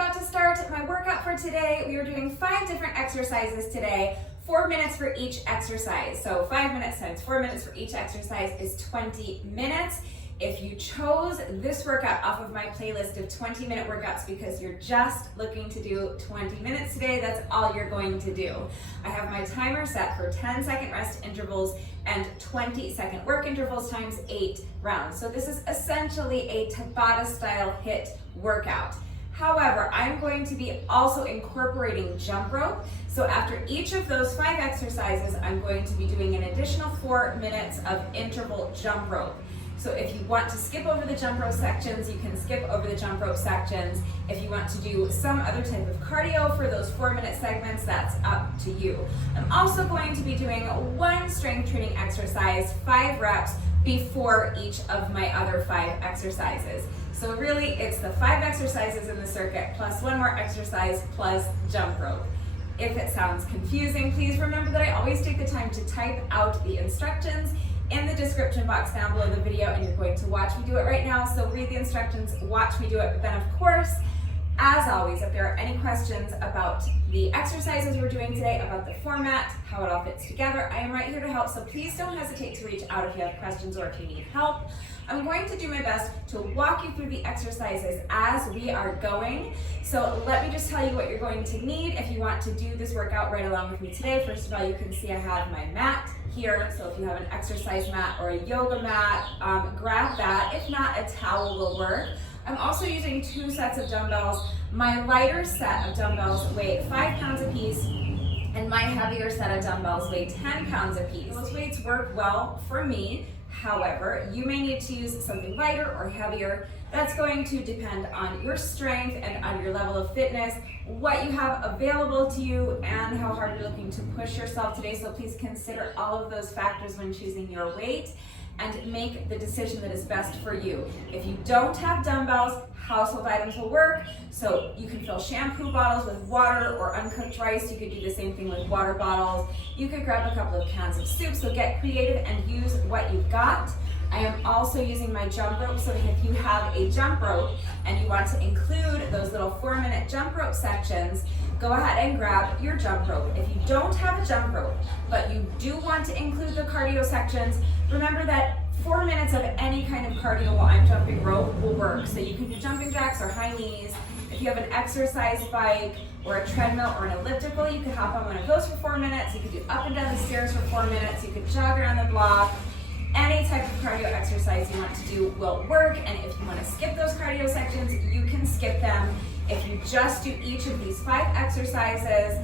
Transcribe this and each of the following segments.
about to start my workout for today. We are doing 5 different exercises today, 4 minutes for each exercise. So 5 minutes times 4 minutes for each exercise is 20 minutes. If you chose this workout off of my playlist of 20-minute workouts because you're just looking to do 20 minutes today, that's all you're going to do. I have my timer set for 10-second rest intervals and 20-second work intervals times 8 rounds. So this is essentially a Tabata-style HIIT workout. However, I'm going to be also incorporating jump rope. So after each of those 5 exercises, I'm going to be doing an additional 4 minutes of interval jump rope. So if you want to skip over the jump rope sections, you can skip over the jump rope sections. If you want to do some other type of cardio for those 4-minute segments, that's up to you. I'm also going to be doing 1 strength training exercise, 5 reps, before each of my other 5 exercises. So really, it's the 5 exercises in the circuit plus 1 more exercise plus jump rope. If it sounds confusing, please remember that I always take the time to type out the instructions in the description box down below the video, and you're going to watch me do it right now. So read the instructions, watch me do it. But then of course, as always, if there are any questions about the exercises we're doing today, about the format, how it all fits together, I am right here to help. So please don't hesitate to reach out if you have questions or if you need help. I'm going to do my best to walk you through the exercises as we are going. So let me just tell you what you're going to need if you want to do this workout right along with me today. First of all, you can see I have my mat here. So if you have an exercise mat or a yoga mat, grab that. If not, a towel will work. I'm also using 2 sets of dumbbells. My lighter set of dumbbells weigh 5 pounds a piece, and my heavier set of dumbbells weigh 10 pounds a piece. Those weights work well for me. However, you may need to use something lighter or heavier. That's going to depend on your strength and on your level of fitness, what you have available to you, and how hard you're looking to push yourself today. So please consider all of those factors when choosing your weight and make the decision that is best for you. If you don't have dumbbells, household items will work. So you can fill shampoo bottles with water or uncooked rice. You could do the same thing with water bottles. You could grab a couple of cans of soup. So get creative and use what you've got. I am also using my jump rope, so if you have a jump rope and you want to include those little 4-minute jump rope sections, go ahead and grab your jump rope. If you don't have a jump rope, but you do want to include the cardio sections, remember that 4 minutes of any kind of cardio while I'm jumping rope will work. So you can do jumping jacks or high knees. If you have an exercise bike or a treadmill or an elliptical, you could hop on one of those for 4 minutes. You could do up and down the stairs for 4 minutes. You could jog around the block. Any type of cardio exercise you want to do will work, and if you want to skip those cardio sections, you can skip them. If you just do each of these 5 exercises,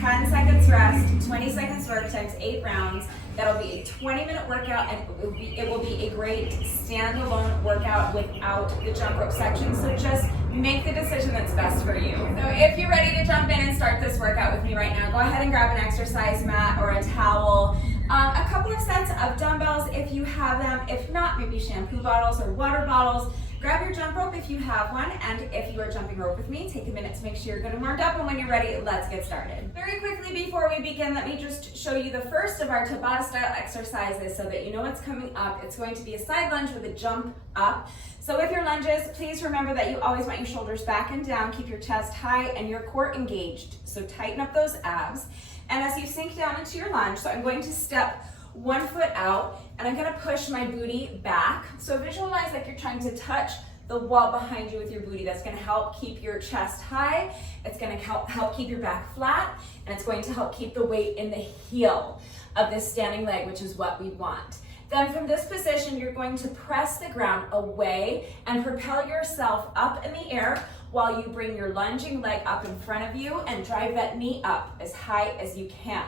10 seconds rest, 20 seconds work times 8 rounds, that'll be a 20-minute workout, and it will be a great standalone workout without the jump rope section. So just make the decision that's best for you. So if you're ready to jump in and start this workout with me right now, go ahead and grab an exercise mat or a towel. A couple of sets of dumbbells if you have them. If not, maybe shampoo bottles or water bottles. Grab your jump rope if you have one, and if you are jumping rope with me, take a minute to make sure you're good and warmed up, and when you're ready, let's get started. Very quickly before we begin, let me just show you the first of our Tabata style exercises so that you know what's coming up. It's going to be a side lunge with a jump up. So with your lunges, please remember that you always want your shoulders back and down, keep your chest high and your core engaged. So tighten up those abs. And as you sink down into your lunge, so I'm going to step 1 foot out, and I'm gonna push my booty back. So visualize like you're trying to touch the wall behind you with your booty. That's gonna help keep your chest high. It's gonna help keep your back flat, and it's going to help keep the weight in the heel of this standing leg, which is what we want. Then from this position, you're going to press the ground away and propel yourself up in the air while you bring your lunging leg up in front of you and drive that knee up as high as you can.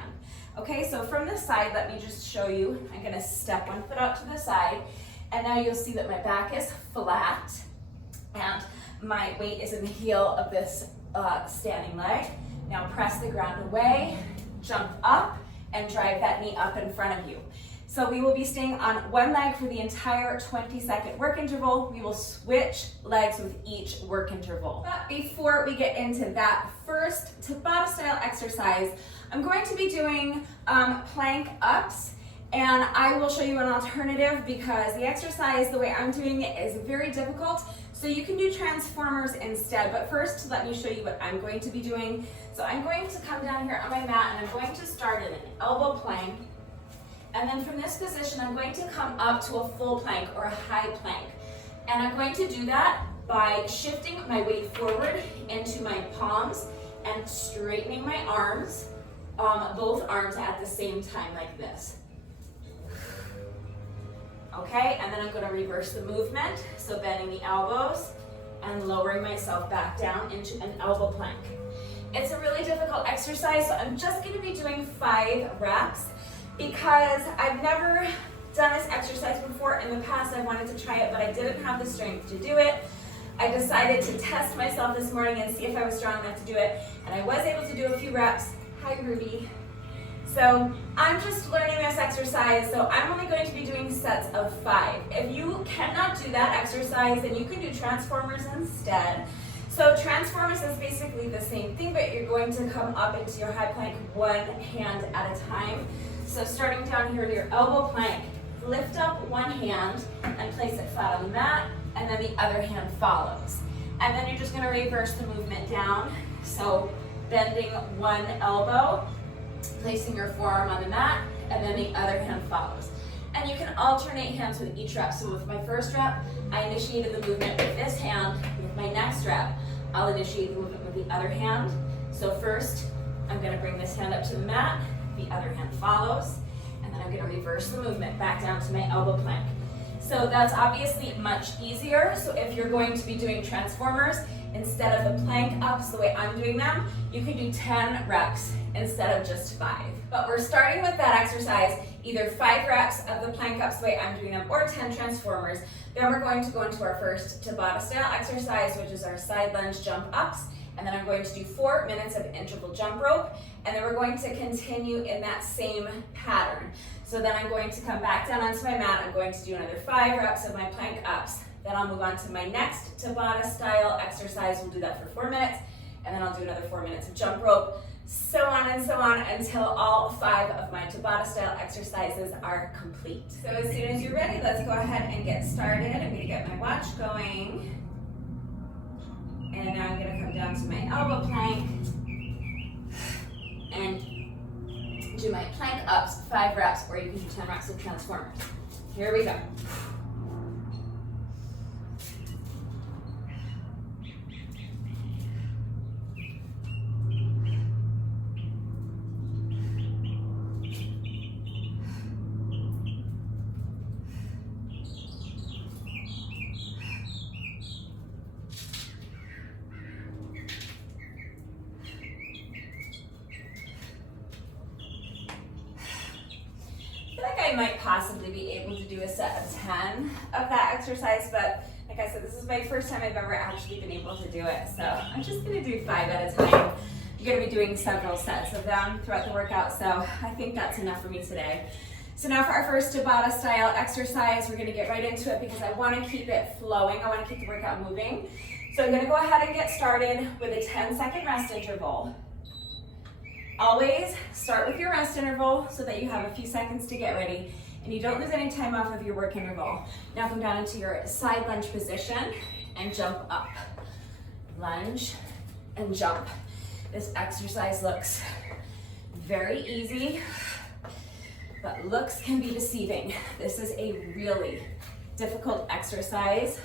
Okay, so from the side, let me just show you. I'm gonna step 1 foot out to the side, and now you'll see that my back is flat and my weight is in the heel of this standing leg. Now press the ground away, jump up, and drive that knee up in front of you. So we will be staying on 1 leg for the entire 20-second work interval. We will switch legs with each work interval. But before we get into that first Tabata style exercise, I'm going to be doing plank ups, and I will show you an alternative because the exercise, the way I'm doing it, is very difficult. So you can do transformers instead, but first let me show you what I'm going to be doing. So I'm going to come down here on my mat and I'm going to start in an elbow plank. And then from this position, I'm going to come up to a full plank or a high plank. And I'm going to do that by shifting my weight forward into my palms and straightening my arms, both arms at the same time like this. Okay, and then I'm going to reverse the movement, so bending the elbows and lowering myself back down into an elbow plank. It's a really difficult exercise, so I'm just going to be doing 5 reps because I've never done this exercise before. In the past, I wanted to try it, but I didn't have the strength to do it. I decided to test myself this morning and see if I was strong enough to do it, and I was able to do a few reps. Hi, Ruby. So I'm just learning this exercise, so I'm only going to be doing sets of 5. If you cannot do that exercise, then you can do transformers instead. So transformers is basically the same thing, but you're going to come up into your high plank one hand at a time. So starting down here in your elbow plank, lift up one hand and place it flat on the mat, and then the other hand follows. And then you're just going to reverse the movement down. So bending one elbow, placing your forearm on the mat, and then the other hand follows. And you can alternate hands with each rep. So with my first rep, I initiated the movement with this hand. With my next rep, I'll initiate the movement with the other hand. So first, I'm going to bring this hand up to the mat, the other hand follows, and then I'm going to reverse the movement back down to my elbow plank. So that's obviously much easier. So if you're going to be doing transformers, instead of the plank ups the way I'm doing them, you can do 10 reps instead of just 5. But we're starting with that exercise, either 5 reps of the plank ups the way I'm doing them or 10 transformers. Then we're going to go into our first Tabata style exercise, which is our side lunge jump ups. And then I'm going to do 4 minutes of interval jump rope. And then we're going to continue in that same pattern. So then I'm going to come back down onto my mat. I'm going to do another 5 reps of my plank ups. Then I'll move on to my next Tabata style exercise. We'll do that for 4 minutes. And then I'll do another 4 minutes of jump rope. So on until all 5 of my Tabata style exercises are complete. So as soon as you're ready, let's go ahead and get started. I'm going to get my watch going. And now I'm going to come down to my elbow plank and do my plank ups, 5 reps, or you can do 10 reps of transformers. Here we go. I might possibly be able to do a set of 10 of that exercise, but like I said, this is my first time I've ever actually been able to do it. So I'm just gonna do 5 at a time. I'm gonna be doing several sets of them throughout the workout, so I think that's enough for me today. So now for our first Tabata style exercise, we're gonna get right into it because I wanna keep it flowing. I wanna keep the workout moving. So I'm gonna go ahead and get started with a 10-second rest interval. Always start with your rest interval so that you have a few seconds to get ready and you don't lose any time off of your work interval. Now come down into your side lunge position and jump up. Lunge and jump. This exercise looks very easy, but looks can be deceiving. This is a really difficult exercise.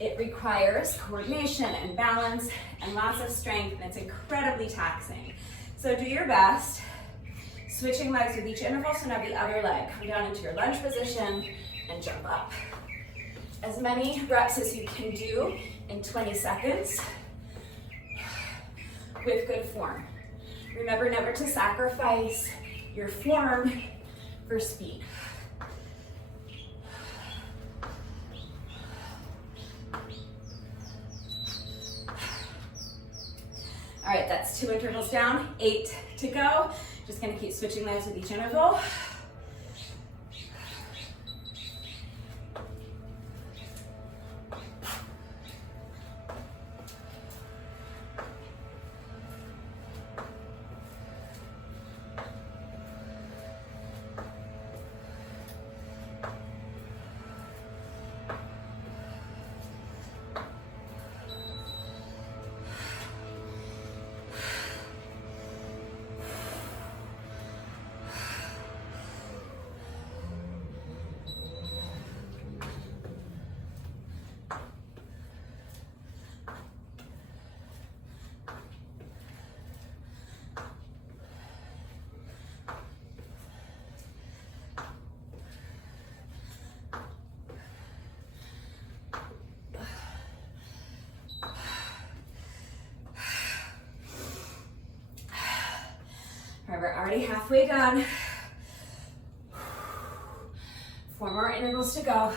It requires coordination and balance and lots of strength, and it's incredibly taxing. So do your best, switching legs with each interval. So now the other leg, come down into your lunge position and jump up. As many reps as you can do in 20 seconds with good form. Remember never to sacrifice your form for speed. All right, that's 2 intervals down, 8 to go. Just gonna keep switching legs with each interval. Already halfway done. 4 more intervals to go.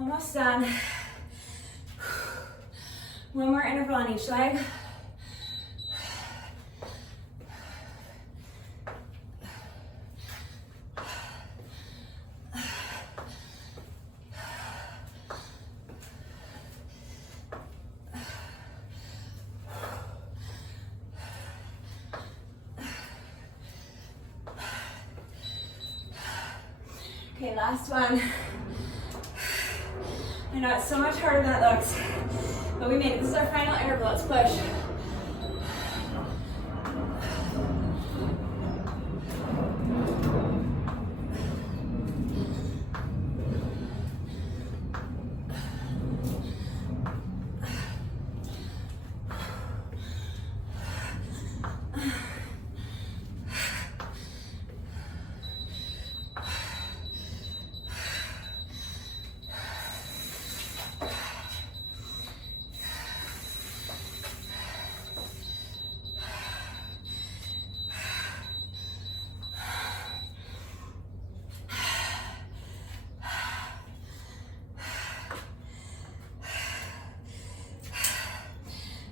Almost done. 1 more interval on each leg. Okay, last one. I know it's so much harder than it looks, but we made it. This is our final interval. Let's push.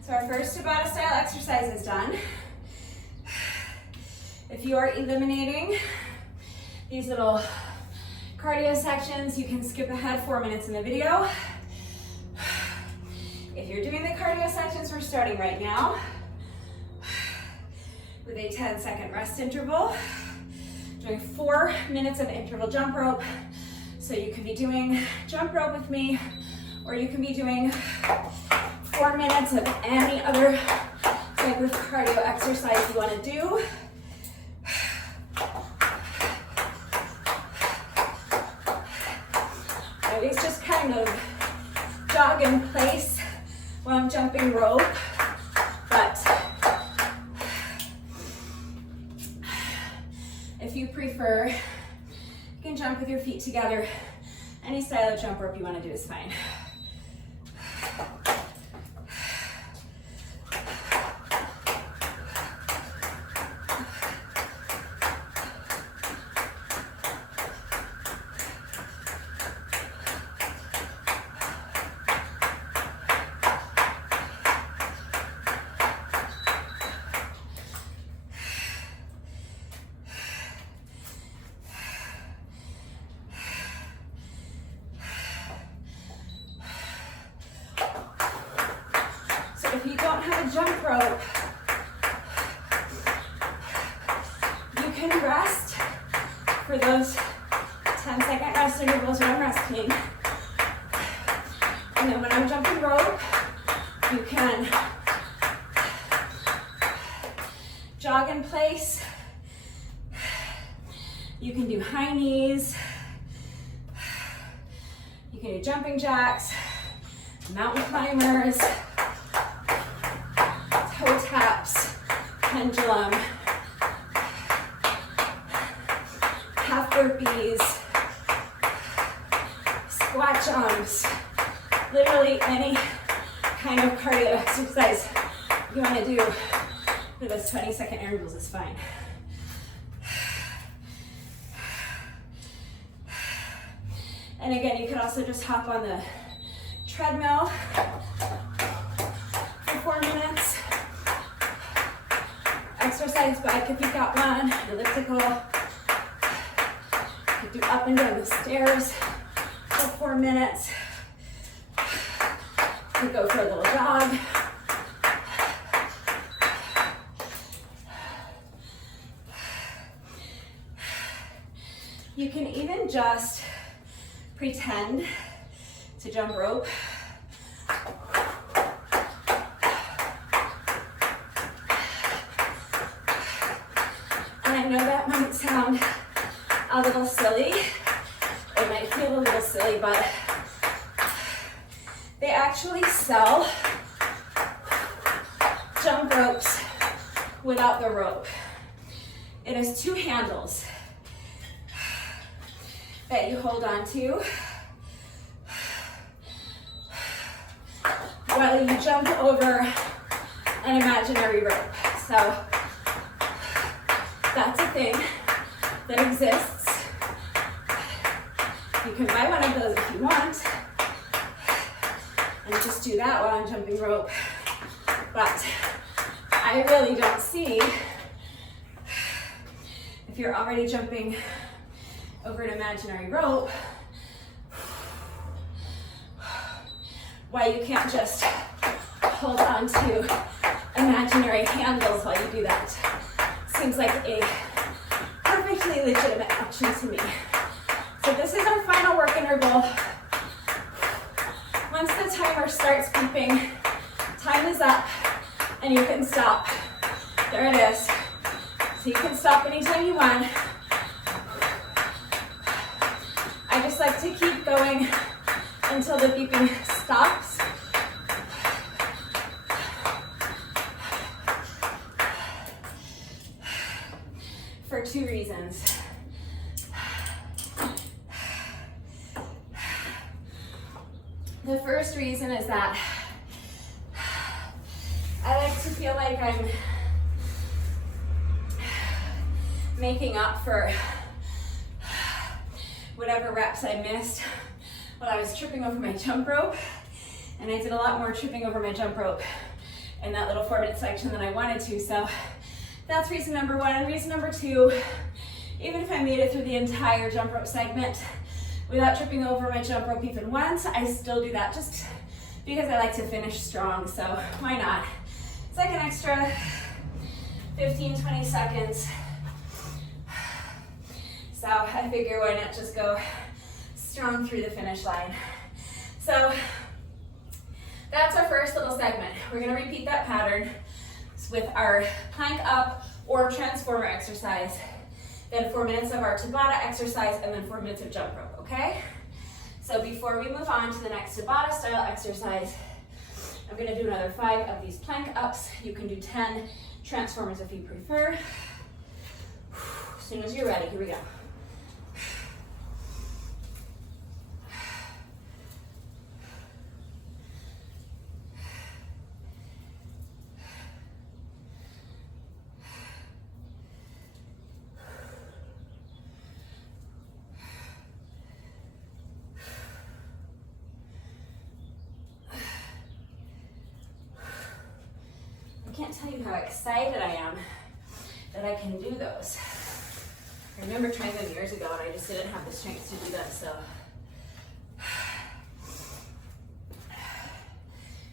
So our first Tabata style exercise is done. If you are eliminating these little cardio sections, you can skip ahead 4 minutes in the video. If you're doing the cardio sections, we're starting right now with a 10-second rest interval, doing 4 minutes of interval jump rope. So you can be doing jump rope with me, or you can be doing 4 minutes of any other type of cardio exercise you want to do. I always just kind of jog in place while I'm jumping rope, but if you prefer, you can jump with your feet together. Any style of jump rope you want to do is fine. If you don't have a jump rope, you can rest for those 10-second rest intervals when I'm resting. And then when I'm jumping rope, you can jog in place. You can do high knees. You can do jumping jacks, mountain climbers, toe taps, pendulum, half burpees, squat jumps, literally any kind of cardio exercise you want to do for those 20-second intervals is fine. And again, you could also just hop on the treadmill for 4 minutes. Exercise bike if you've got one, elliptical. You could do up and down the stairs for 4 minutes. could go for a little jog. You can even just pretend to jump rope. And I know that might sound a little silly. It might feel a little silly, but they actually sell jump ropes without the rope. It has two handles that you hold on to while you jump over an imaginary rope. So that's a thing that exists. You can buy one of those if you want, and just do that while I'm jumping rope. But I really don't see, if you're already jumping over an imaginary rope, why you can't just hold on to imaginary handles while you do that. Seems like a perfectly legitimate option to me. So this is our final work interval. Once the timer starts beeping, time is up, and you can stop. There it is. So you can stop anytime you want. I just like to keep going until the beeping stops. For two reasons. The first reason is that I like to feel like I'm making up for whatever reps I missed while I was tripping over my jump rope. And I did a lot more tripping over my jump rope in that little 4-minute section than I wanted to. So that's reason number one. And reason number two, even if I made it through the entire jump rope segment without tripping over my jump rope even once, I still do that just because I like to finish strong. So why not? It's like an extra 15, 20 seconds. So I figure why not just go strong through the finish line. So that's our first little segment. We're gonna repeat that pattern with our plank up or transformer exercise, then 4 minutes of our Tabata exercise, and then 4 minutes of jump rope, okay? So before we move on to the next Tabata style exercise, I'm gonna do another 5 of these plank ups. You can do 10 transformers if you prefer. As soon as you're ready, here we go. I can't tell you how excited I am that I can do those. I remember trying them years ago and I just didn't have the strength to do them, so.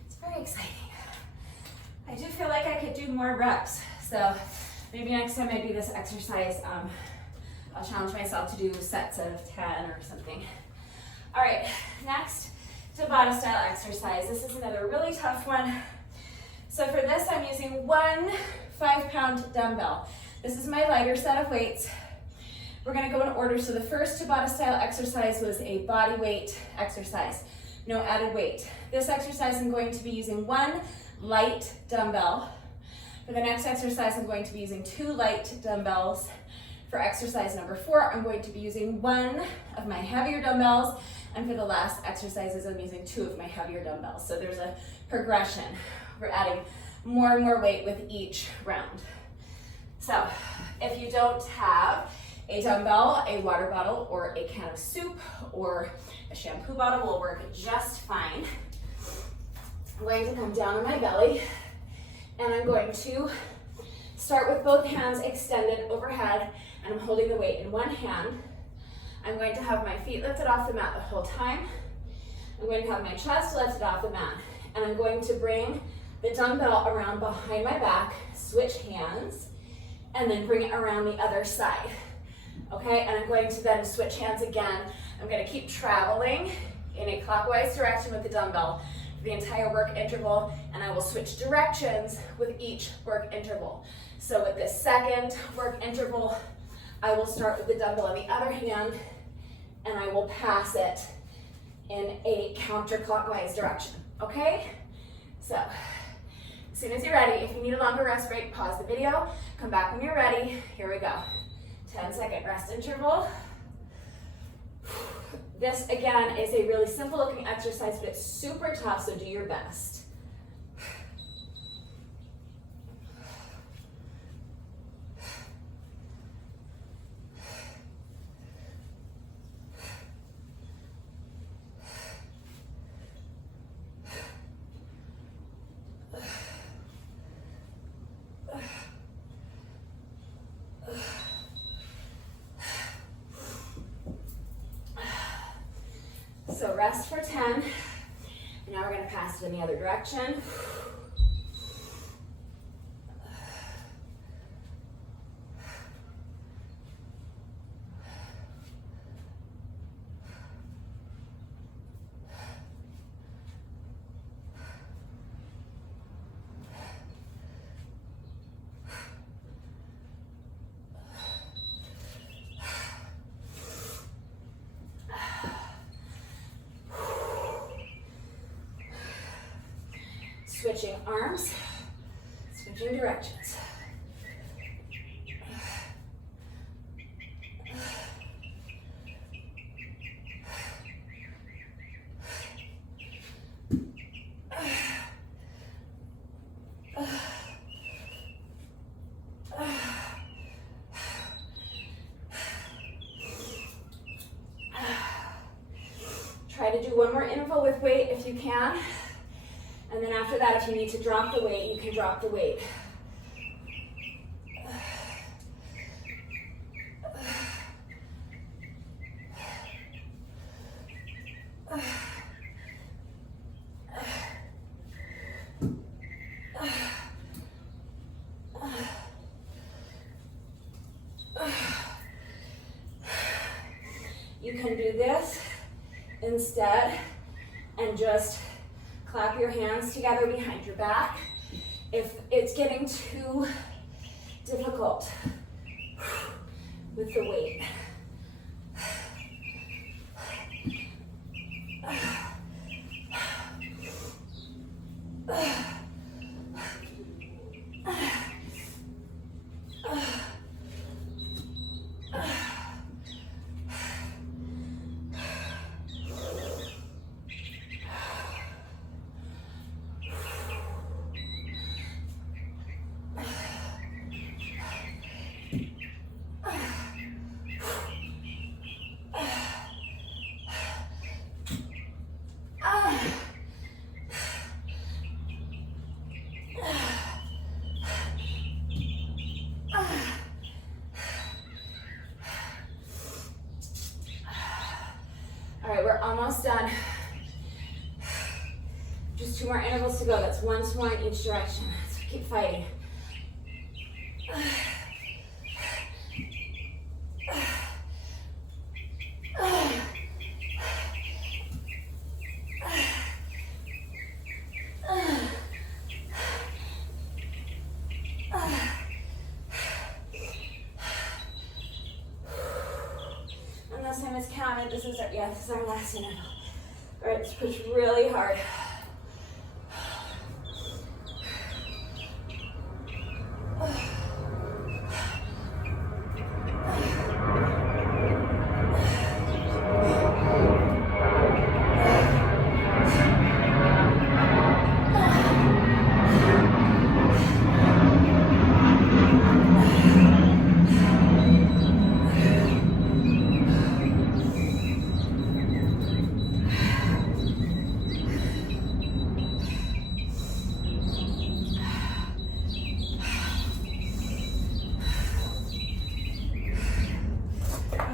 It's very exciting. I do feel like I could do more reps, so maybe next time I do this exercise, I'll challenge myself to do sets of 10 or something. All right, next, Tabata style exercise. This is another really tough one. So for this, I'm using one 5-pound dumbbell. This is my lighter set of weights. We're gonna go in order. So the first Tabata style exercise was a body weight exercise, no added weight. This exercise, I'm going to be using one light dumbbell. For the next exercise, I'm going to be using 2 light dumbbells. For exercise number 4, I'm going to be using one of my heavier dumbbells. And for the last exercises, I'm using 2 of my heavier dumbbells. So there's a progression. We're adding more and more weight with each round. So if you don't have a dumbbell, a water bottle, or a can of soup, or a shampoo bottle will work just fine. I'm going to come down on my belly, and I'm going to start with both hands extended overhead, and I'm holding the weight in one hand. I'm going to have my feet lifted off the mat the whole time. I'm going to have my chest lifted off the mat. and I'm going to bring the dumbbell around behind my back, switch hands, and then bring it around the other side. Okay, and I'm going to then switch hands again. I'm going to keep traveling in a clockwise direction with the dumbbell for the entire work interval, and I will switch directions with each work interval. So with this second work interval, I will start with the dumbbell in the other hand, and I will pass it in a counterclockwise direction, okay? So, as soon as you're ready, if you need a longer rest break, pause the video, come back when you're ready. Here we go. 10-second rest interval. This, again, is a really simple looking exercise, but it's super tough, so do your best. So rest for 10, and now we're going to pass it in the other direction. Switching arms, switching directions. Try to do one more interval with weight if you can. And then after that, if you need to drop the weight, you can drop the weight. You can do this instead and just clap your hands together behind your back if it's getting too difficult with the weight. All right, we're almost done. Just 2 more intervals to go. That's 1 more in each direction. So keep fighting. This is our last interval. All right, let's push really hard.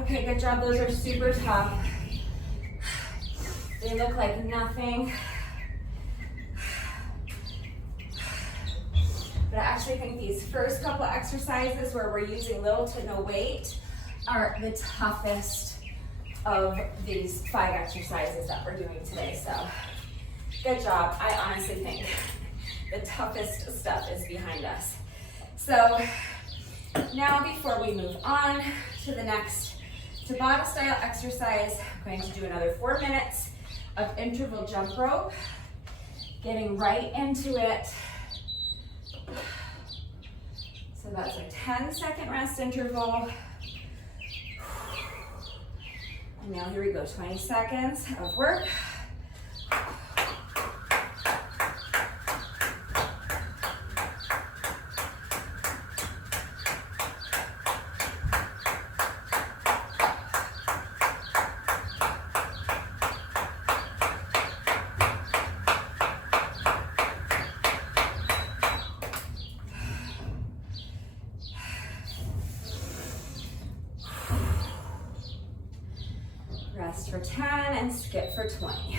Okay, good job. Those are super tough. They look like nothing. But I actually think these first couple exercises where we're using little to no weight are the toughest of these 5 exercises that we're doing today. So good job. I honestly think the toughest stuff is behind us. So now before we move on to the next Tabata style exercise, I'm going to do another 4 minutes of interval jump rope, getting right into it. So that's a 10-second rest interval. And now here we go, 20 seconds of work. Rest for 10 and skip for 20.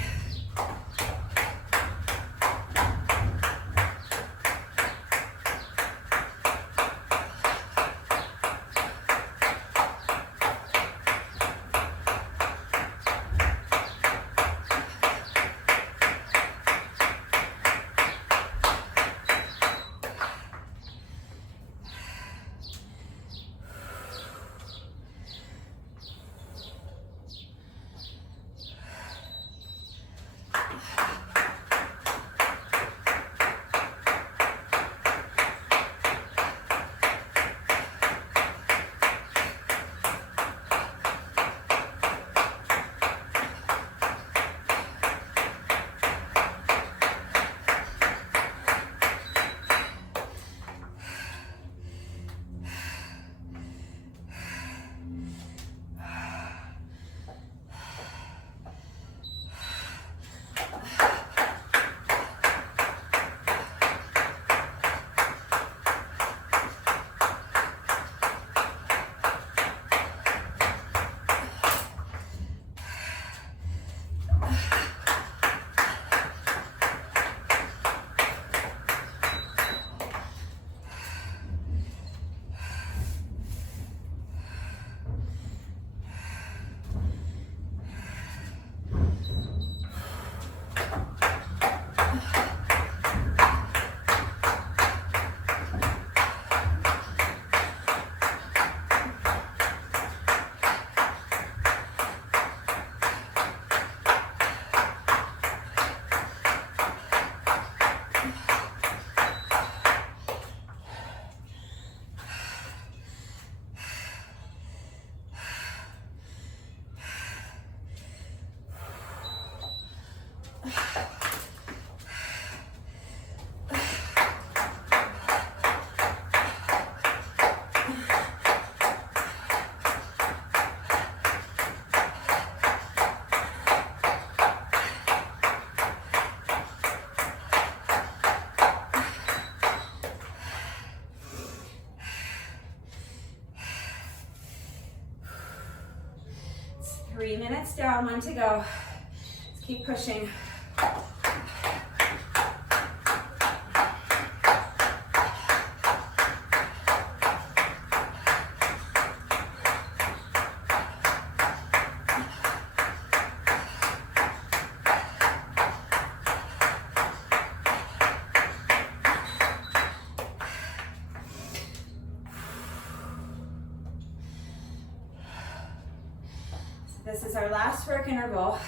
It's 3 minutes down, 1 to go. Let's keep pushing. This is our last work interval.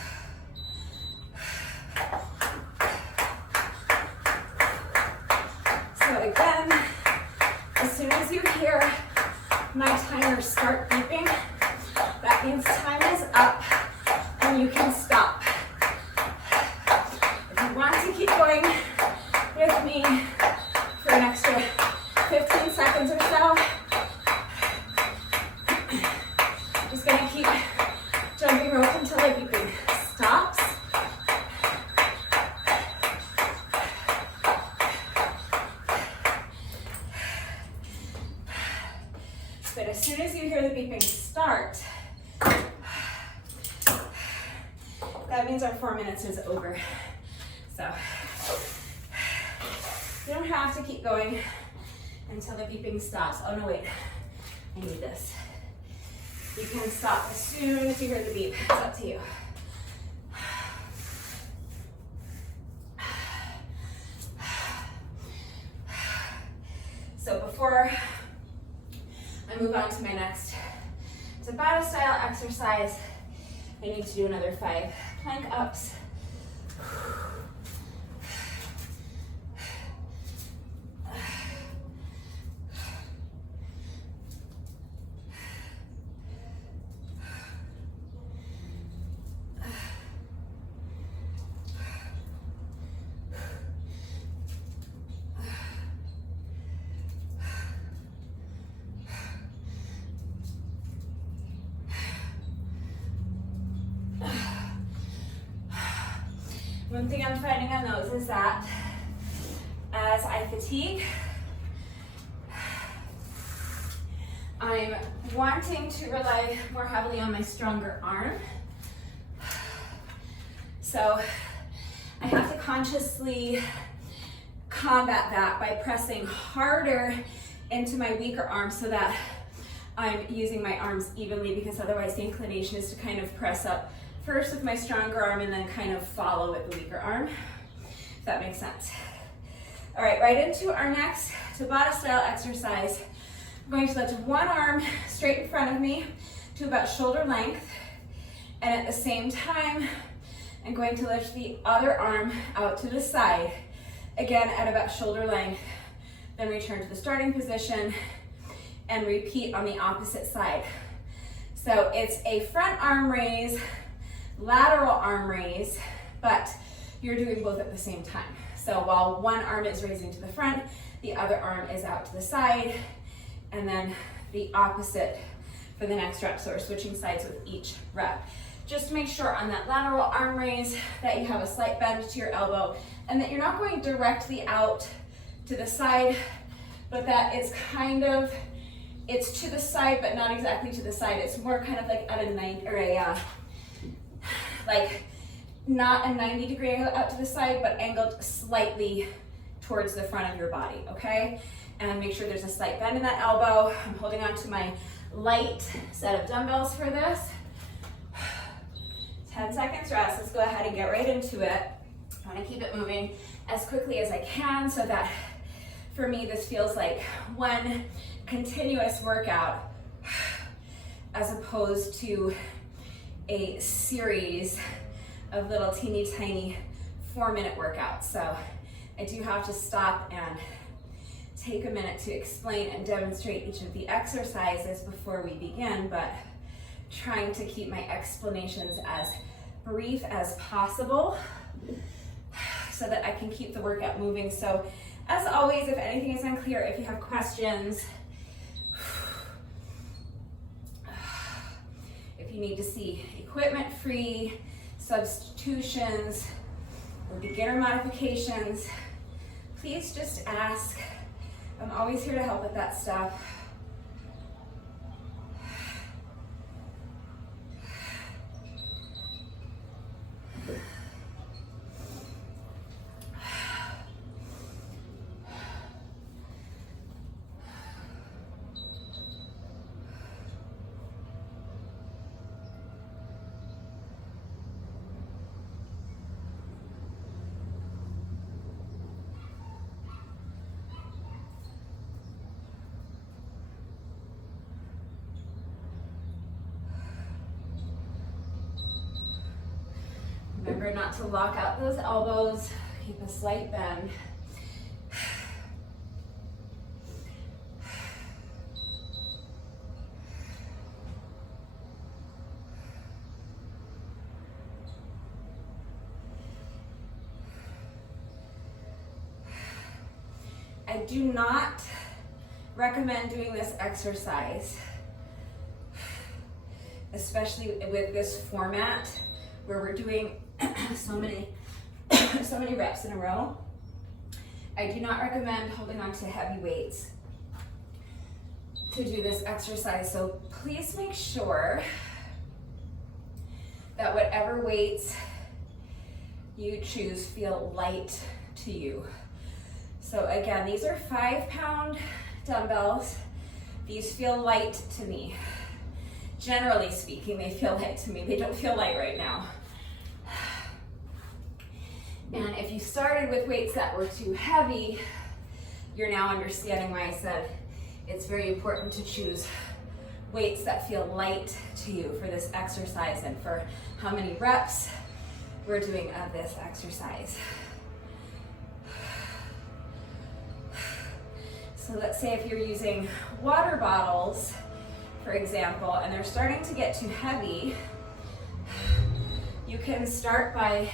So again, as soon as you hear my timer start beeping, that means time is up and you can stop. If you want to keep going with me for an extra 15 seconds or so, just gonna keep jumping rope until the beeping stops. But as soon as you hear the beeping start, that means our 4 minutes is over. So you don't have to keep going until the beeping stops. Oh no, wait, I need this. You can stop as soon as you hear the beep. It's up to you. So before I move on to my next Tabata style exercise, I need to do another 5 plank ups. One thing I'm finding on those is that as I fatigue, I'm wanting to rely more heavily on my stronger arm. So I have to consciously combat that by pressing harder into my weaker arm so that I'm using my arms evenly, because otherwise the inclination is to kind of press up first with my stronger arm and then kind of follow with the weaker arm, if that makes sense. All right, right into our next Tabata style exercise. I'm going to lift one arm straight in front of me to about shoulder length, and at the same time, I'm going to lift the other arm out to the side, again at about shoulder length, then return to the starting position and repeat on the opposite side. So it's a front arm raise, lateral arm raise, but you're doing both at the same time. So while one arm is raising to the front, the other arm is out to the side, and then the opposite for the next rep. So we're switching sides with each rep. Just make sure on that lateral arm raise that you have a slight bend to your elbow and that you're not going directly out to the side, but that it's kind of, it's to the side, but not exactly to the side. It's more kind of like at a 90, or a, like not a 90-degree angle out to the side, but angled slightly towards the front of your body, okay? And make sure there's a slight bend in that elbow. I'm holding on to my light set of dumbbells for this. 10 seconds rest. Let's go ahead and get right into it. I want to keep it moving as quickly as I can so that for me this feels like one continuous workout as opposed to a series of little teeny tiny 4-minute workouts. So I do have to stop and take a minute to explain and demonstrate each of the exercises before we begin, but trying to keep my explanations as brief as possible so that I can keep the workout moving. So as always, if anything is unclear, if you have questions, if you need to see equipment-free substitutions or beginner modifications, please just ask. I'm always here to help with that stuff. Remember not to lock out those elbows, keep a slight bend. I do not recommend doing this exercise, especially with this format where we're doing so many reps in a row. I do not recommend holding on to heavy weights to do this exercise. So please make sure that whatever weights you choose feel light to you. So again, these are 5-pound dumbbells. These feel light to me. Generally speaking, they feel light to me. They don't feel light right now. And if you started with weights that were too heavy, you're now understanding why I said it's very important to choose weights that feel light to you for this exercise and for how many reps we're doing of this exercise. So let's say if you're using water bottles, for example, and they're starting to get too heavy, you can start by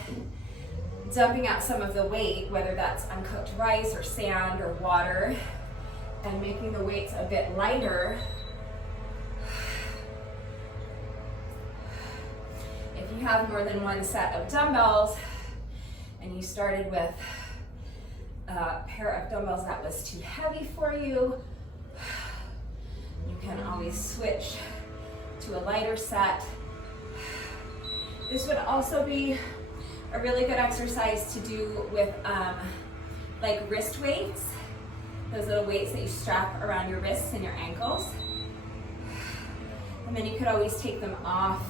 dumping out some of the weight, whether that's uncooked rice or sand or water, and making the weights a bit lighter. If you have more than one set of dumbbells and you started with a pair of dumbbells that was too heavy for you, you can always switch to a lighter set. This would also be a really good exercise to do with like wrist weights, those little weights that you strap around your wrists and your ankles. And then you could always take them off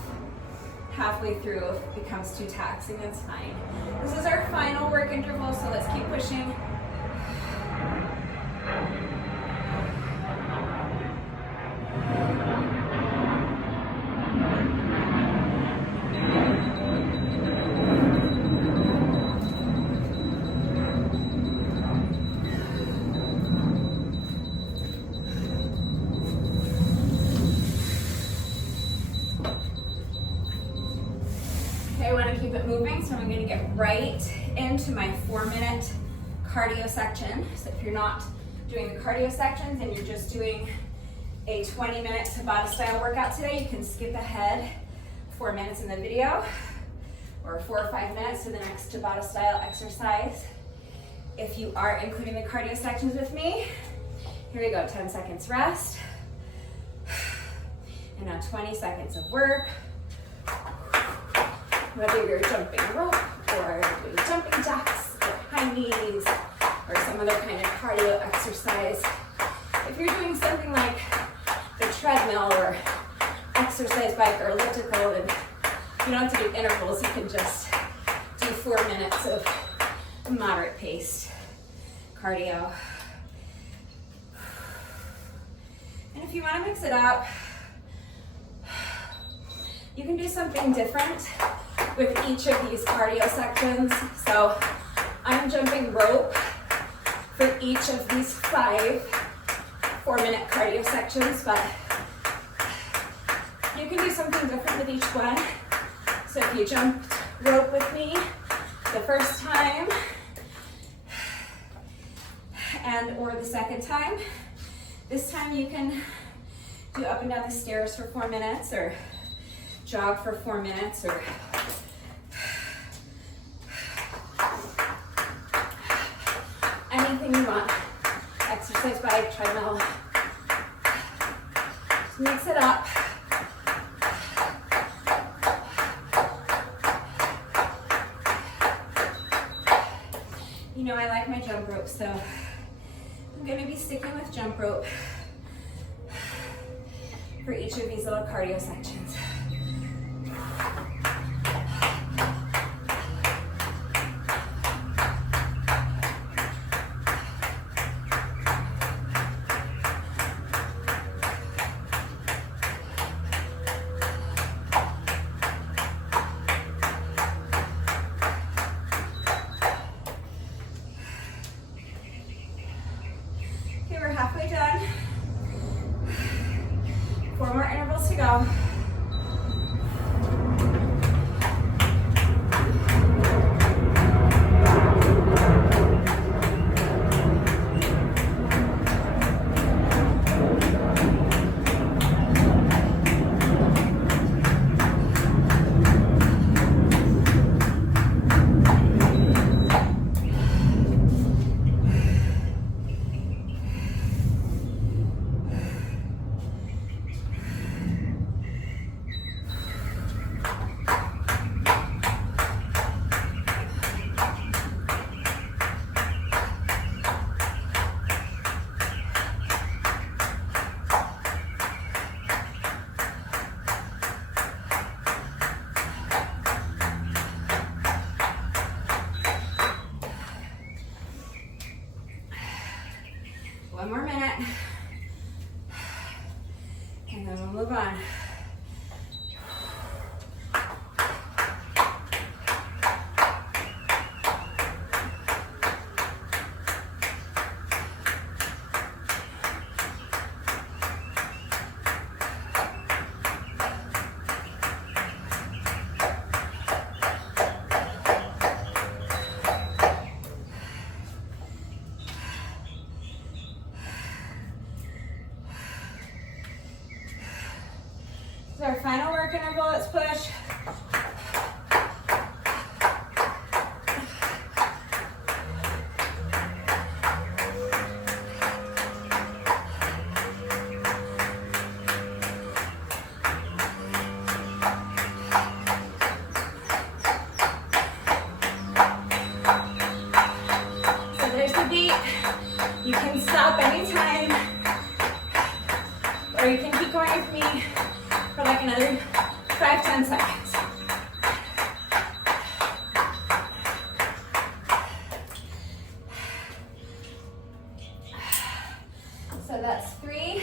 halfway through if it becomes too taxing, that's fine. This is our final work interval, so let's keep pushing. So I'm going to get right into my 4-minute cardio section. So if you're not doing the cardio sections and you're just doing a 20-minute Tabata style workout today, you can skip ahead 4 minutes in the video or 4 or 5 minutes to the next Tabata style exercise. If you are including the cardio sections with me, here we go, 10 seconds rest. And now 20 seconds of work. Whether you're jumping rope or doing jumping jacks or high knees or some other kind of cardio exercise. If you're doing something like the treadmill or exercise bike or elliptical, then you don't have to do intervals. You can just do 4 minutes of moderate paced cardio. And if you want to mix it up, you can do something different with each of these cardio sections. So I'm jumping rope for each of these 5 4-minute cardio sections, but you can do something different with each one. So if you jumped rope with me the first time and or the second time, this time you can do up and down the stairs for 4 minutes or jog for 4 minutes or anything you want. Exercise bike, treadmill. Just mix it up. You know I like my jump rope, so I'm going to be sticking with jump rope for each of these little cardio sections. Halfway done. 4 more intervals to go. one. Our final work interval, let's push. So there's the beat. You can stop anytime, or you can keep going with me for like another 5-10 seconds. So that's 3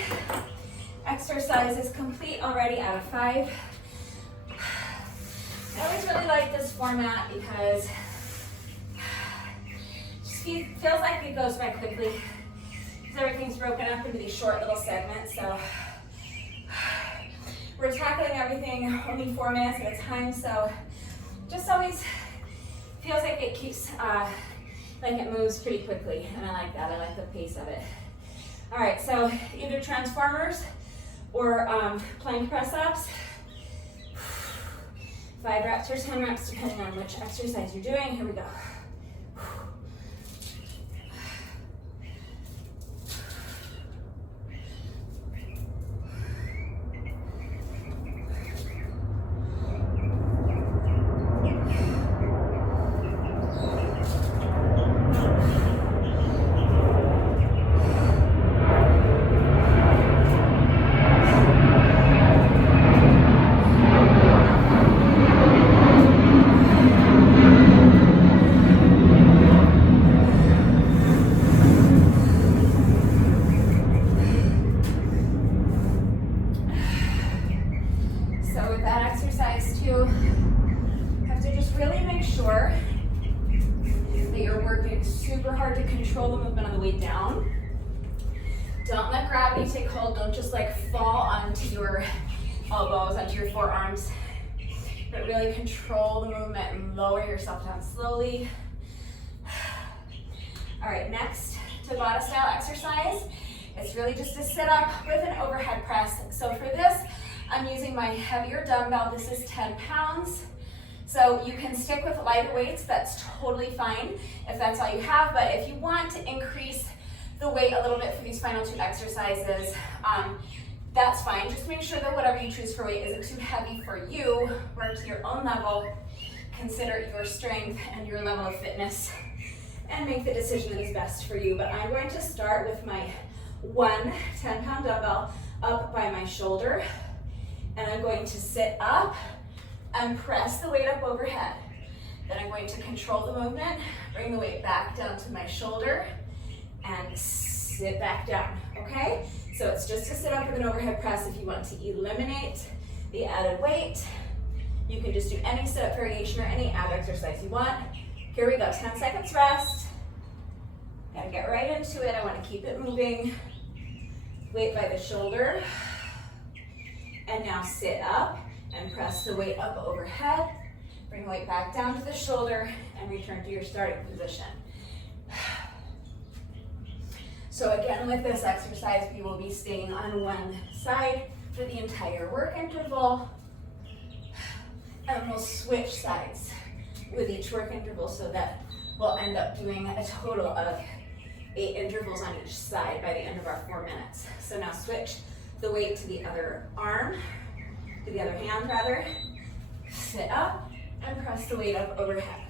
exercises complete already out of 5. I always really like this format because it just feels like it goes by quickly because everything's broken up into these short little segments. So we're tackling everything only 4 minutes at a time, so just always feels like it keeps, like it moves pretty quickly, and I like that. I like the pace of it. All right, so either transformers or plank press-ups. 5 reps or 10 reps, depending on which exercise you're doing. Here we go. Super hard to control the movement on the way down. Don't let gravity take hold. Don't just like fall onto your elbows, onto your forearms, but really control the movement and lower yourself down slowly. All right, next Tabata style exercise. It's really just a sit up with an overhead press. So for this, I'm using my heavier dumbbell. This is 10 pounds. So you can stick with lighter weights, that's totally fine if that's all you have, but if you want to increase the weight a little bit for these final 2 exercises, that's fine. Just make sure that whatever you choose for weight isn't too heavy for you. Work to your own level, consider your strength and your level of fitness, and make the decision that is best for you. But I'm going to start with my 1 10-pound dumbbell up by my shoulder, and I'm going to sit up and press the weight up overhead. Then I'm going to control the movement, bring the weight back down to my shoulder, and sit back down, okay? So it's just a sit up with an overhead press. If you want to eliminate the added weight, you can just do any sit up variation or any ab exercise you want. Here we go, 10 seconds rest. Gotta get right into it. I wanna keep it moving. Weight by the shoulder. And now sit up and press the weight up overhead. Bring the weight back down to the shoulder and return to your starting position. So again, with this exercise, we will be staying on one side for the entire work interval. And we'll switch sides with each work interval so that we'll end up doing a total of 8 intervals on each side by the end of our 4 minutes. So now switch the weight to the other arm, to the other hand rather. Sit up and press the weight up overhead.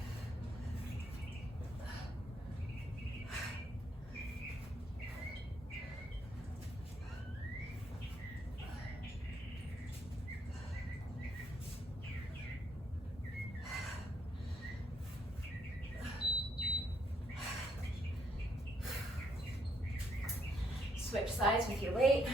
Switch sides with your weight.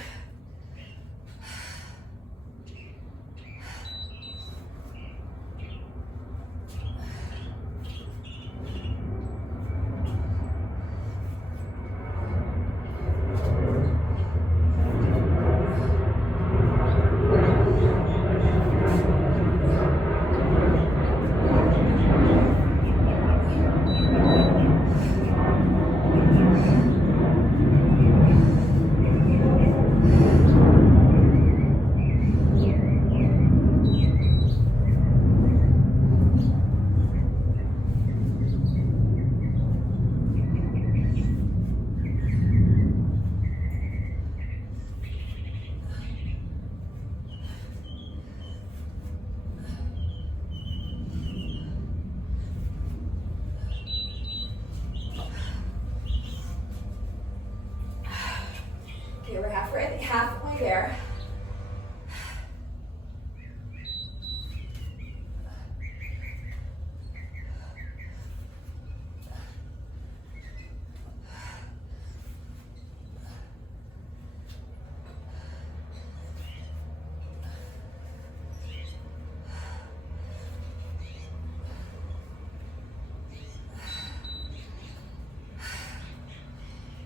halfway there.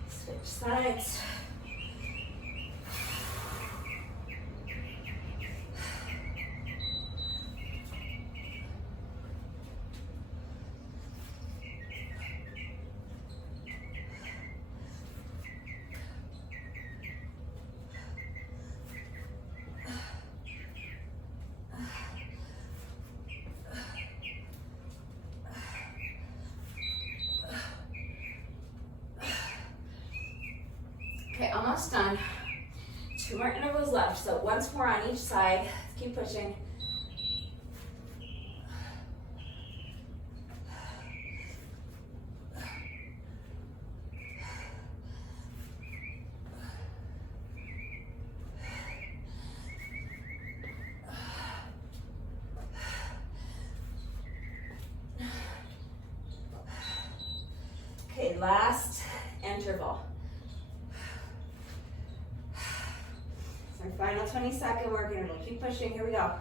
Switch sides. Okay, almost done. 2 more intervals left, so once more on each side. Keep pushing. Okay, last interval. Our final 20-second work interval. Keep pushing. Here we go.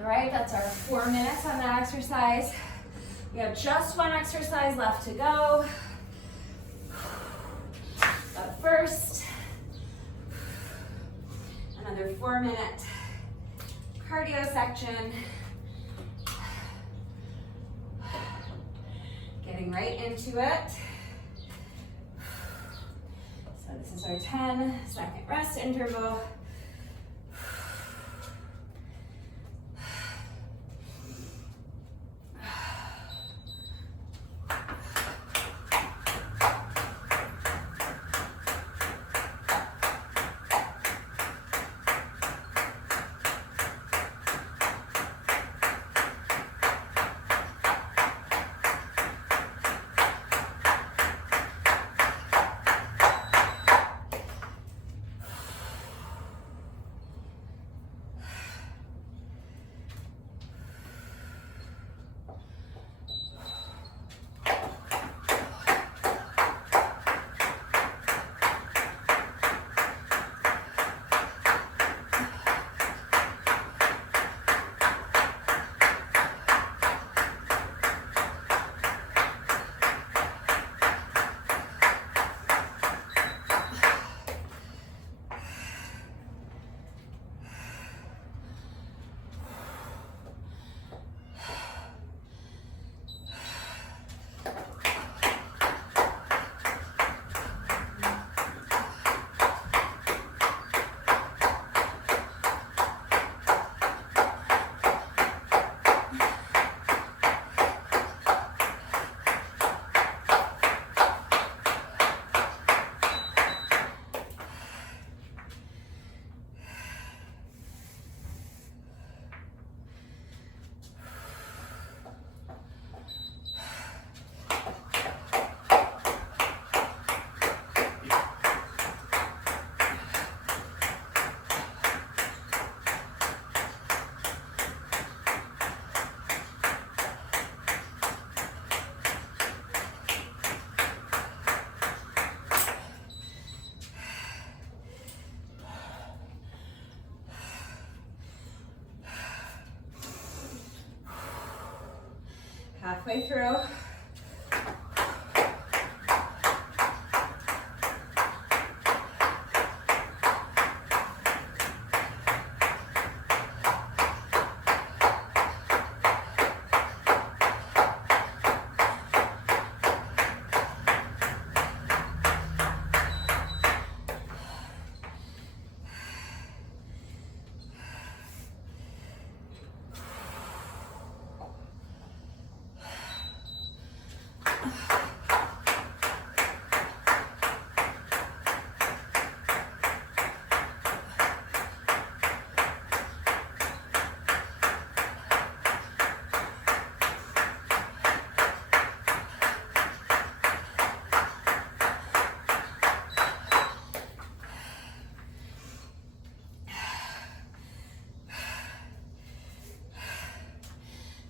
Alright, that's our 4 minutes on that exercise. We have just one exercise left to go. But first, another 4-minute cardio section. Getting right into it. So this is our 10-second rest interval. Halfway through.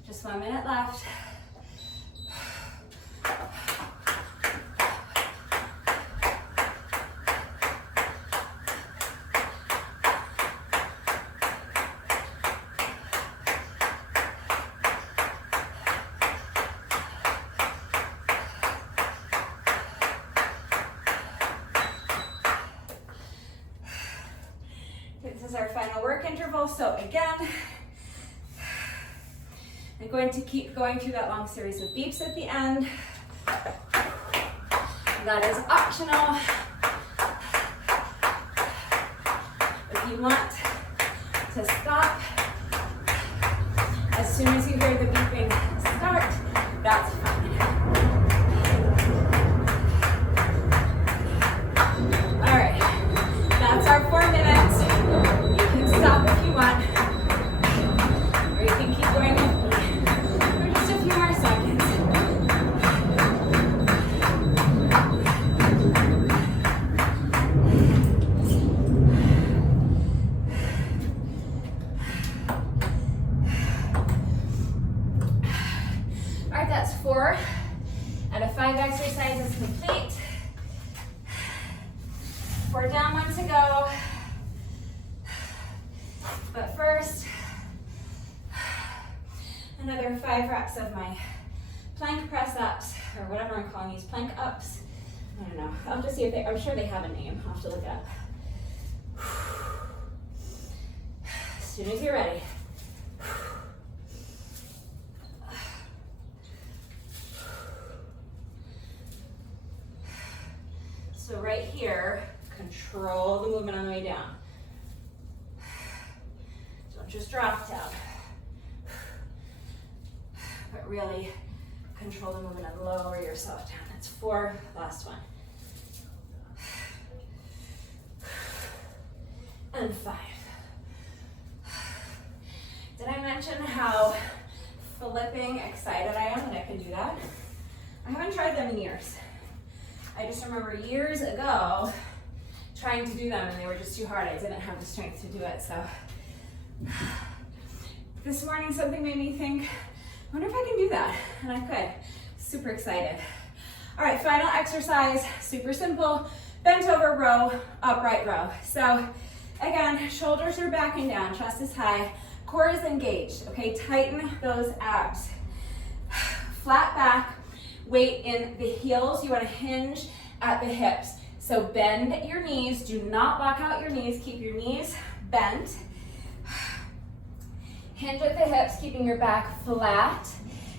Just 1 minute left. This is our final work interval, so again, I'm going to keep going through that long series of beeps at the end. That is optional. If you want to stop as soon as you hear the beeping start, that's fine. All right, that's our 4 minutes. You can stop if you want, or you can keep going with me for just a few more seconds. All right, that's 4 out of 5 exercises complete. 4 down, 1 to go. But first, another 5 reps of my plank press ups, or whatever I'm calling these, plank ups. I don't know. I'll just see if I'm sure they have a name. I'll have to look it up. As soon as you're ready. So right here, control the movement on the way down. Don't just drop down, but really control the movement and lower yourself down. That's 4, last one. And 5. Did I mention how flipping excited I am that I can do that? I haven't tried them in years. I just remember years ago trying to do them and they were just too hard. I didn't have the strength to do it, so. This morning something made me think, I wonder if I can do that, and I could. Super excited. All right, final exercise, super simple. Bent over row, upright row. So again, shoulders are back and down, chest is high, core is engaged, okay? Tighten those abs. Flat back, weight in the heels. You want to hinge at the hips. So bend your knees, do not lock out your knees, keep your knees bent. Hinge at the hips, keeping your back flat,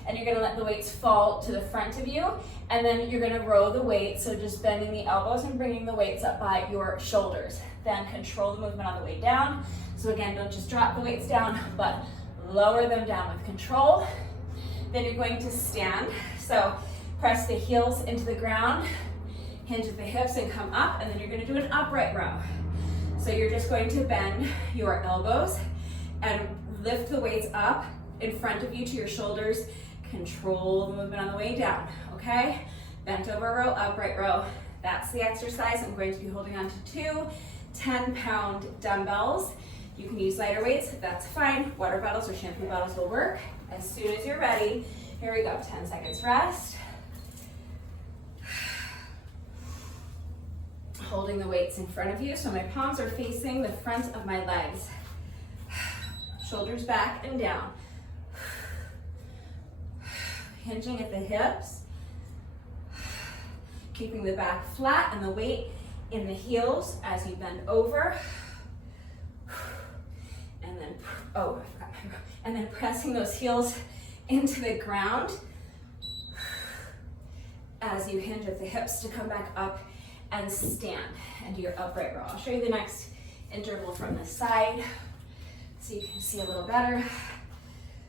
and you're gonna let the weights fall to the front of you, and then you're gonna row the weights, so just bending the elbows and bringing the weights up by your shoulders. Then control the movement on the way down. So again, don't just drop the weights down, but lower them down with control. Then you're going to stand, so press the heels into the ground, hinge at the hips and come up, and then you're gonna do an upright row. So you're just going to bend your elbows and lift the weights up in front of you to your shoulders. Control the movement on the way down, okay? Bent over row, upright row. That's the exercise. I'm going to be holding on to 2 10-pound dumbbells. You can use lighter weights, that's fine. Water bottles or shampoo bottles will work. As soon as you're ready, here we go. 10 seconds rest. Holding the weights in front of you, so my palms are facing the front of my legs. Shoulders back and down. Hinging at the hips. Keeping the back flat and the weight in the heels as you bend over. And then, oh, I forgot my row. And then pressing those heels into the ground as you hinge at the hips to come back up and stand and do your upright row. I'll show you the next interval from the side so you can see a little better.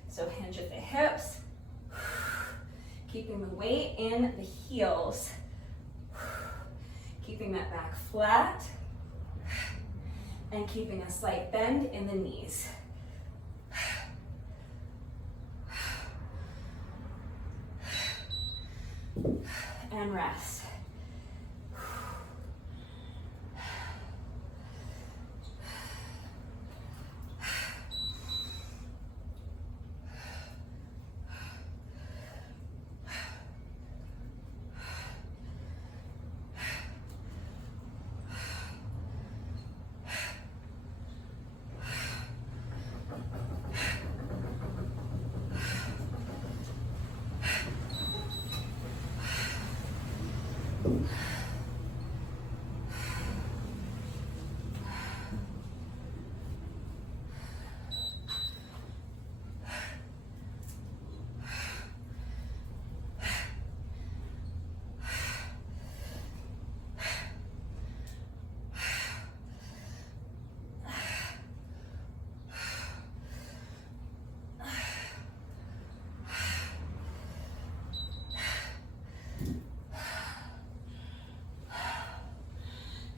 So hinge at the hips, Keeping the weight in the heels. Keeping that back flat. And keeping a slight bend in the knees. And rest.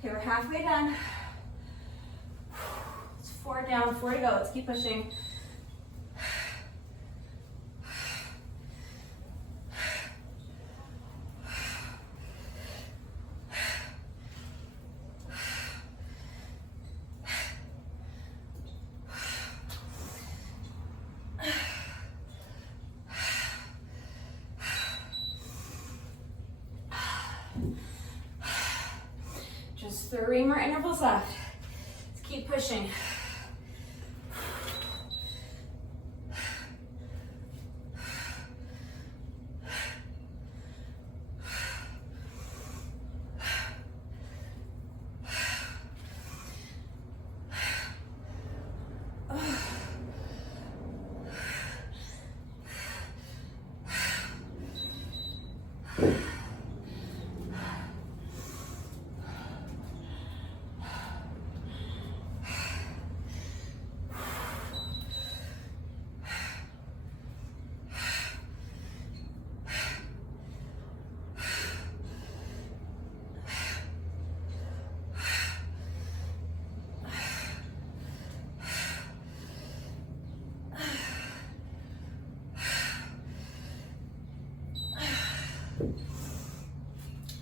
Okay, we're halfway done. It's 4 down, 4 to go. Let's keep pushing. Just 3 more intervals left. Let's keep pushing.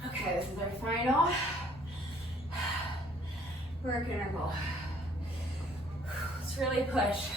Okay, this is our final work interval. Let's really push.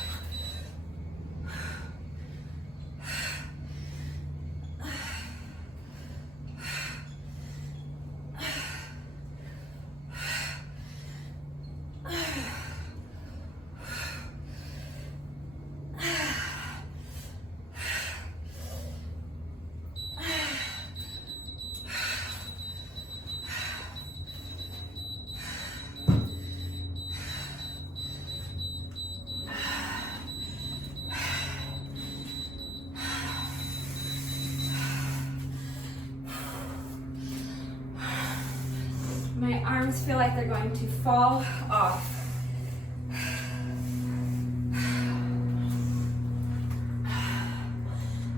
My arms feel like they're going to fall off.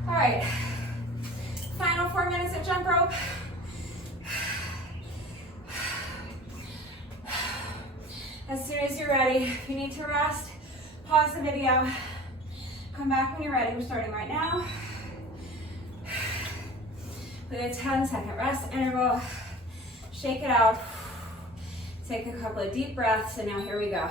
All right, final 4 minutes of jump rope. As soon as you're ready, if you need to rest, pause the video. Come back when you're ready. We're starting right now. With a 10-second rest interval. Shake it out. Take a couple of deep breaths, and now here we go.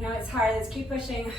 know it's hard, let's keep pushing.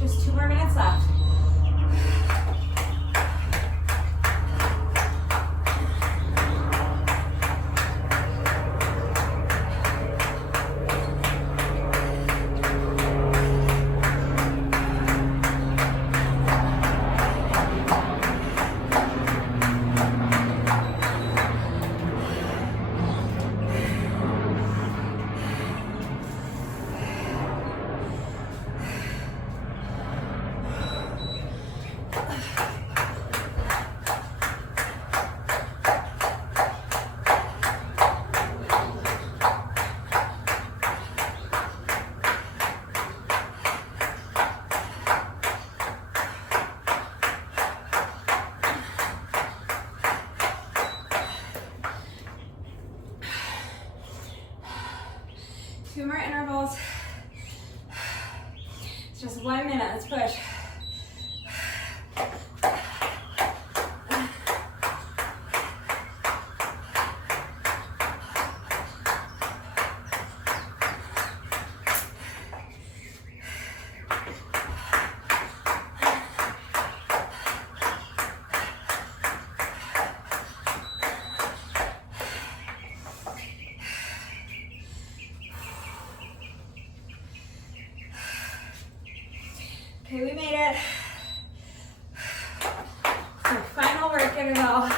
Just 2 more minutes left. Two more intervals. It's just 1 minute, let's push. Okay, we made it. So final work interval.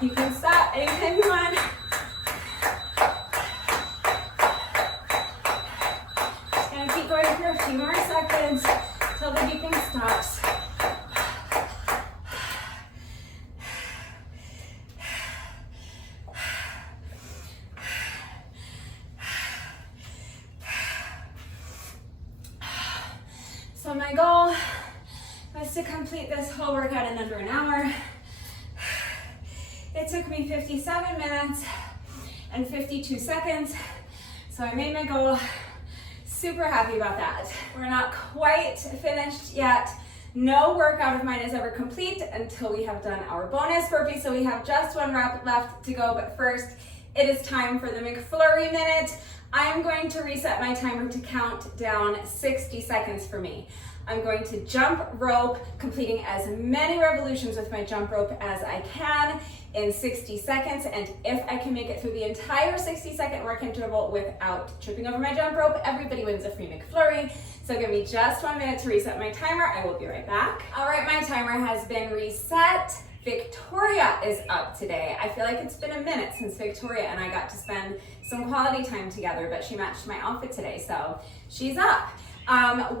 You can stop anytime you want. Keep going for a few more seconds till the beeping stops. So my goal was to complete this whole workout in under an hour. It took me 57 minutes and 52 seconds, so I made my goal. Super happy about that. We're not quite finished yet. No workout of mine is ever complete until we have done our bonus burpee, so we have just 1 rep left to go, but first it is time for the McFlurry minute. I am going to reset my timer to count down 60 seconds for me. I'm going to jump rope, completing as many revolutions with my jump rope as I can in 60 seconds. And if I can make it through the entire 60-second work interval without tripping over my jump rope, everybody wins a free McFlurry. So give me just 1 minute to reset my timer. I will be right back. All right, my timer has been reset. Victoria is up today. I feel like it's been a minute since Victoria and I got to spend some quality time together, but she matched my outfit today, so she's up.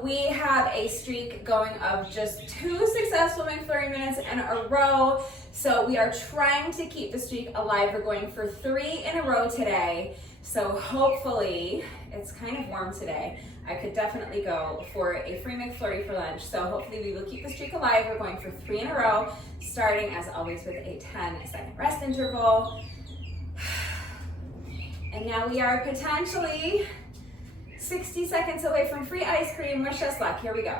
We have a streak going of just 2 successful McFlurry minutes in a row, so we are trying to keep the streak alive. We're going for 3 in a row today, so hopefully, it's kind of warm today. I could definitely go for a free McFlurry for lunch, so hopefully we will keep the streak alive. We're going for 3 in a row, starting as always with a 10-second rest interval. And now we are potentially 60 seconds away from free ice cream. Wish us luck. Here we go.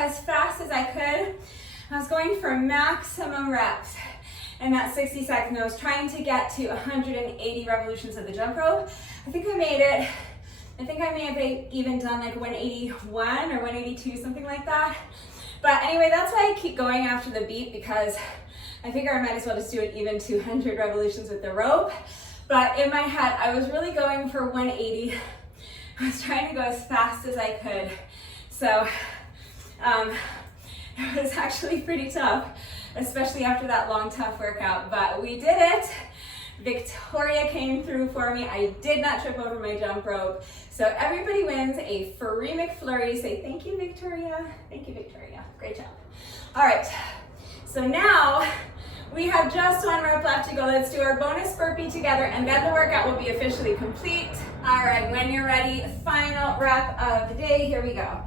as fast as I could. I was going for maximum reps in that 60 seconds. I was trying to get to 180 revolutions of the jump rope. I think I made it. I think I may have even done like 181 or 182, something like that. But anyway, that's why I keep going after the beat, because I figure I might as well just do an even 200 revolutions with the rope. But in my head, I was really going for 180. I was trying to go as fast as I could. So it was actually pretty tough, especially after that long, tough workout, but we did it. Victoria came through for me. I did not trip over my jump rope. So everybody wins a free McFlurry. Say thank you, Victoria. Thank you, Victoria. Great job. All right, so now we have just one rep left to go. Let's do our bonus burpee together, and then the workout will be officially complete. All right, when you're ready, final rep of the day. Here we go.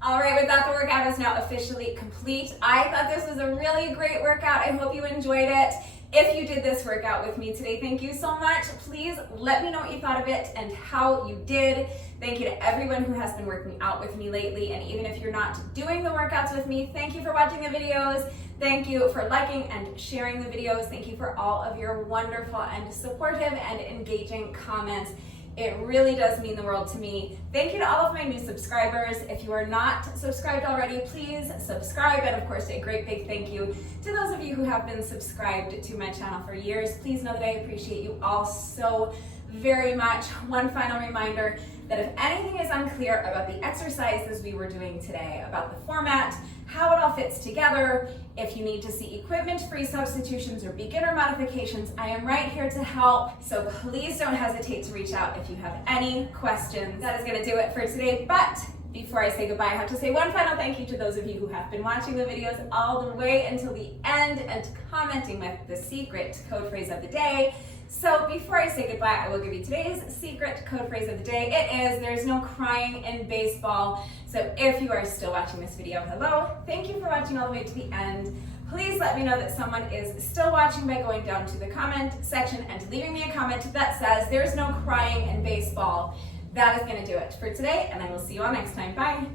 All right, with that, the workout is now officially complete. I thought this was a really great workout. I hope you enjoyed it. If you did this workout with me today, thank you so much. Please let me know what you thought of it and how you did. Thank you to everyone who has been working out with me lately. And even if you're not doing the workouts with me, thank you for watching the videos. Thank you for liking and sharing the videos. Thank you for all of your wonderful and supportive and engaging comments. It really does mean the world to me. Thank you to all of my new subscribers. If you are not subscribed already, please subscribe. And of course, a great big thank you to those of you who have been subscribed to my channel for years. Please know that I appreciate you all so very much. One final reminder that if anything is unclear about the exercises we were doing today, about the format, how it all fits together, if you need to see equipment-free substitutions or beginner modifications, I am right here to help. So please don't hesitate to reach out if you have any questions. That is going to do it for today. But before I say goodbye, I have to say one final thank you to those of you who have been watching the videos all the way until the end and commenting with the secret code phrase of the day. So before I say goodbye, I will give you today's secret code phrase of the day. It is, there's no crying in baseball. So if you are still watching this video, hello, thank you for watching all the way to the end. Please let me know that someone is still watching by going down to the comment section and leaving me a comment that says there's no crying in baseball. That is going to do it for today, and I will see you all next time. Bye.